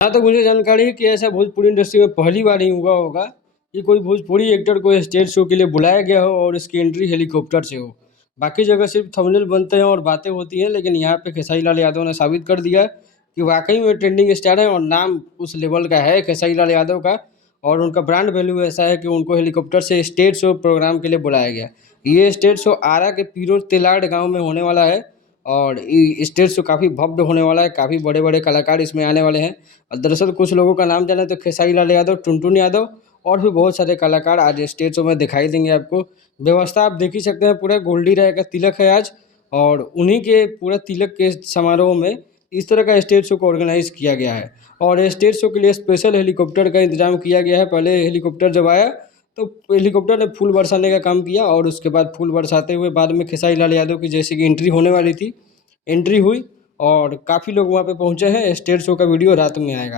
हाँ, तो मुझे जानकारी है कि ऐसा भोजपुरी इंडस्ट्री में पहली बार ही हुआ होगा कि कोई भोजपुरी एक्टर को स्टेज शो के लिए बुलाया गया हो और उसकी एंट्री हेलीकॉप्टर से हो। बाकी जगह सिर्फ थंबनेल बनते हैं और बातें होती हैं, लेकिन यहाँ पे खेसारी लाल यादव ने साबित कर दिया कि वाकई में ट्रेंडिंग स्टार है और नाम उस लेवल का है खेसारी लाल यादव का। और उनका ब्रांड वैल्यू ऐसा है कि उनको हेलीकॉप्टर से स्टेज शो प्रोग्राम के लिए बुलाया गया। ये स्टेज शो आरा के पीरो तिलाड गाँव में होने वाला है और स्टेज शो काफ़ी भव्य होने वाला है, काफ़ी बड़े बड़े कलाकार इसमें आने वाले हैं। और दरअसल कुछ लोगों का नाम जाने तो खेसारी लाल यादव, टुनटुन यादव और भी बहुत सारे कलाकार आज स्टेज शो में दिखाई देंगे आपको। व्यवस्था आप देख ही सकते हैं, पूरा गोल्डी रॉय का तिलक है आज और उन्हीं के पूरा तिलक के समारोह में इस तरह का स्टेज शो को ऑर्गेनाइज़ किया गया है। और स्टेज शो के लिए स्पेशल हेलीकॉप्टर का इंतज़ाम किया गया है। पहले हेलीकॉप्टर जब आया तो हेलीकॉप्टर ने फूल बरसाने का काम किया और उसके बाद फूल बरसाते हुए बाद में खेसारी लाल यादव की जैसे कि एंट्री होने वाली थी, एंट्री हुई और काफ़ी लोग वहाँ पे पहुँचे हैं। स्टेज शो का वीडियो रात में आएगा।